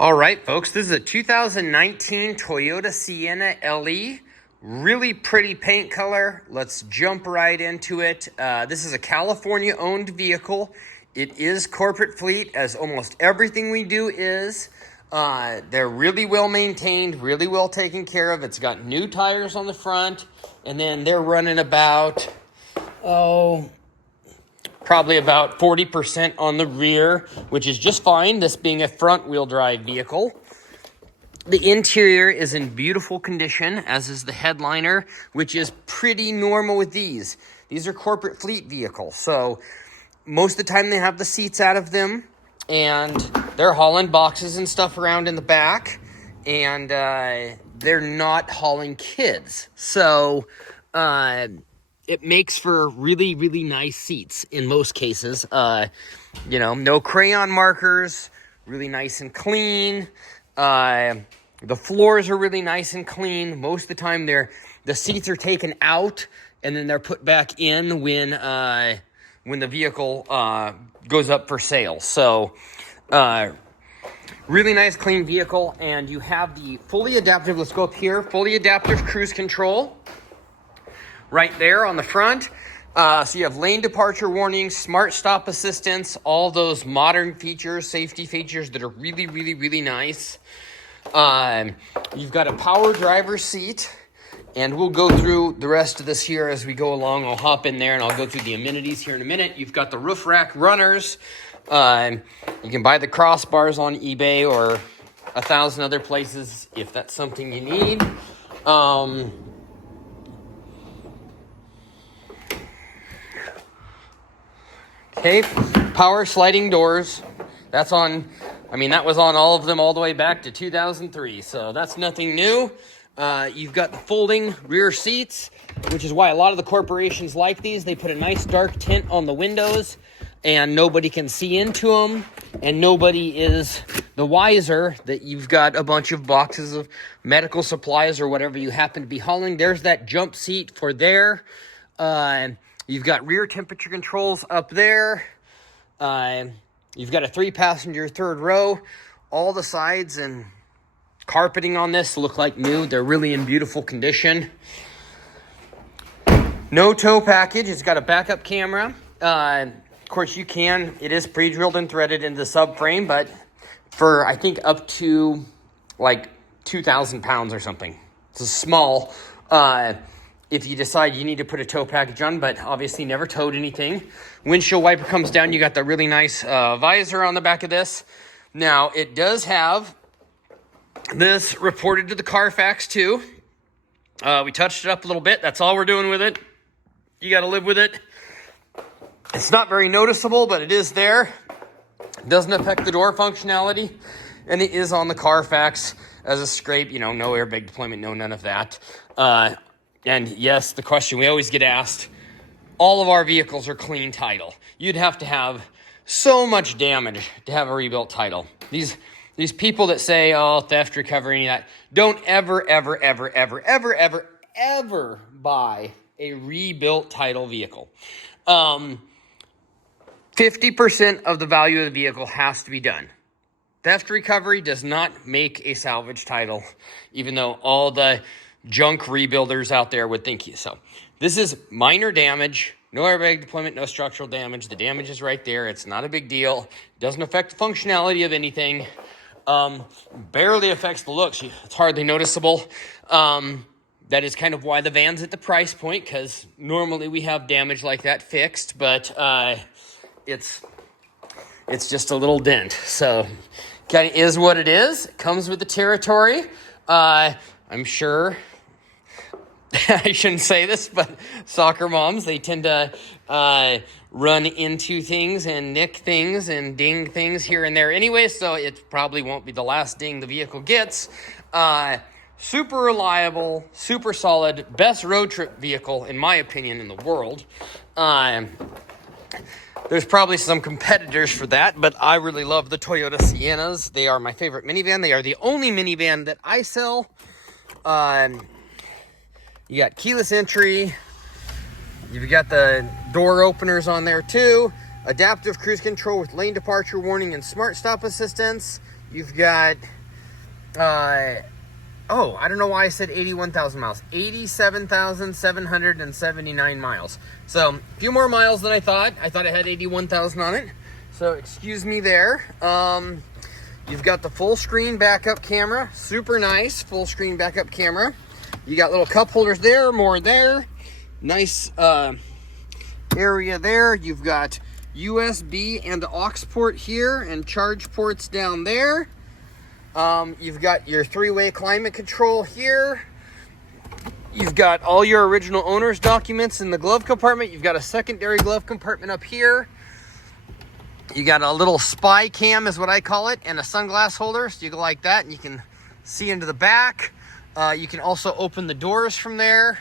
All right, folks, this is a 2019 Toyota Sienna LE. Really pretty paint color. Let's jump right into it. This is a California-owned vehicle. It is corporate fleet, as almost everything we do is. They're really well maintained, really well taken care of. It's got new tires on the front, and then they're running about, probably about 40% on the rear, which is just fine, this being a front-wheel drive vehicle. The interior is in beautiful condition, as is the headliner, which is pretty normal with these. These are corporate fleet vehicles, so most of the time they have the seats out of them, and they're hauling boxes and stuff around in the back, and they're not hauling kids. So, it makes for really, really nice seats in most cases. No crayon markers, really nice and clean. The floors are really nice and clean. Most of the time, the seats are taken out and then they're put back in when the vehicle goes up for sale. So, really nice, clean vehicle. And you have the fully adaptive, let's go up here, fully adaptive cruise control. Right there on the front. So you have lane departure warnings, smart stop assistance, all those modern features, safety features that are really, really, really nice. You've got a power driver's seat, and we'll go through the rest of this here as we go along. I'll hop in there and I'll go through the amenities here in a minute. You've got the roof rack runners. You can buy the crossbars on eBay or 1,000 other places if that's something you need. Okay, power sliding doors. That was on all of them all the way back to 2003, so that's nothing new. You've got the folding rear seats, which is why a lot of the corporations like these. They put a nice dark tint on the windows, and nobody can see into them, and nobody is the wiser that you've got a bunch of boxes of medical supplies or whatever you happen to be hauling. There's that jump seat for there. You've got rear temperature controls up there. You've got a 3-passenger third row. All the sides and carpeting on this look like new. They're really in beautiful condition. No tow package. It's got a backup camera. Of course, it is pre-drilled and threaded into the subframe, but for, I think, up to like 2,000 pounds or something. It's a small, if you decide you need to put a tow package on, but obviously never towed anything. Windshield wiper comes down. You got the really nice visor on the back of this. Now, it does have this reported to the Carfax, too. We touched it up a little bit. That's all we're doing with it. You got to live with it. It's not very noticeable, but it is there. It doesn't affect the door functionality. And it is on the Carfax as a scrape. No airbag deployment, no none of that. And yes, the question we always get asked, all of our vehicles are clean title. You'd have to have so much damage to have a rebuilt title. These people that say, theft, recovery, that, don't ever, ever, ever, ever, ever, ever, ever buy a rebuilt title vehicle. 50% of the value of the vehicle has to be done. Theft recovery does not make a salvage title, even though all the junk rebuilders out there would think so. This is minor damage, no airbag deployment, no structural damage. The damage is right there. It's not a big deal. It doesn't affect the functionality of anything. Barely affects the looks. It's hardly noticeable. That is kind of why the van's at the price point, because normally we have damage like that fixed, but it's just a little dent. So kind of is what it is. It comes with the territory. I'm sure I shouldn't say this, but soccer moms, they tend to run into things and nick things and ding things here and there anyway, so it probably won't be the last ding the vehicle gets. Super reliable, super solid, best road trip vehicle, in my opinion, in the world. There's probably some competitors for that, but I really love the Toyota Siennas. They are my favorite minivan. They are the only minivan that I sell. You got keyless entry. You've got the door openers on there too. Adaptive cruise control with lane departure warning and smart stop assistance. You've got, I don't know why I said 81,000 miles. 87,779 miles. So, a few more miles than I thought. I thought it had 81,000 on it. So, excuse me there. You've got the full screen backup camera. Super nice full screen backup camera. You got little cup holders there, more there. Nice area there. You've got USB and aux port here and charge ports down there. You've got your 3-way climate control here. You've got all your original owner's documents in the glove compartment. You've got a secondary glove compartment up here. You got a little spy cam is what I call it, and a sunglass holder, so you go like that and you can see into the back. You can also open the doors from there.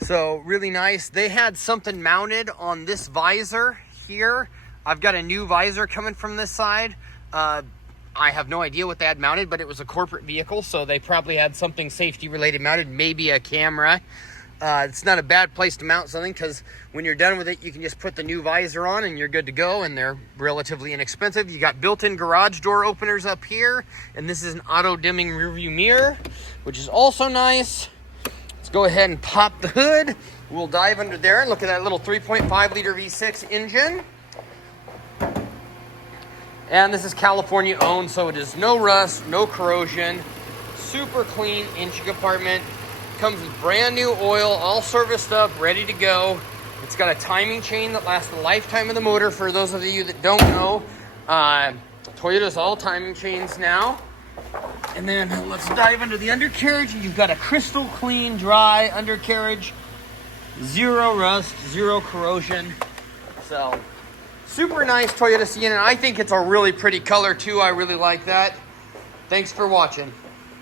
So really nice. They had something mounted on this visor here. I've got a new visor coming from this side. I have no idea what they had mounted, but it was a corporate vehicle, so they probably had something safety related mounted, maybe a camera. It's not a bad place to mount something, because when you're done with it, you can just put the new visor on and you're good to go, and they're relatively inexpensive. You got built-in garage door openers up here, and this is an auto-dimming rearview mirror, which is also nice. Let's go ahead and pop the hood. We'll dive under there and look at that little 3.5 liter V6 engine. And this is California owned, so it is no rust, no corrosion, super clean engine compartment. Comes with brand new oil, all serviced up, ready to go. It's got a timing chain that lasts the lifetime of the motor. For those of you that don't know, Toyota's all timing chains now. And then let's dive into the undercarriage. You've got a crystal clean, dry undercarriage. Zero rust, zero corrosion. So, super nice Toyota Sienna. I think it's a really pretty color too. I really like that. Thanks for watching.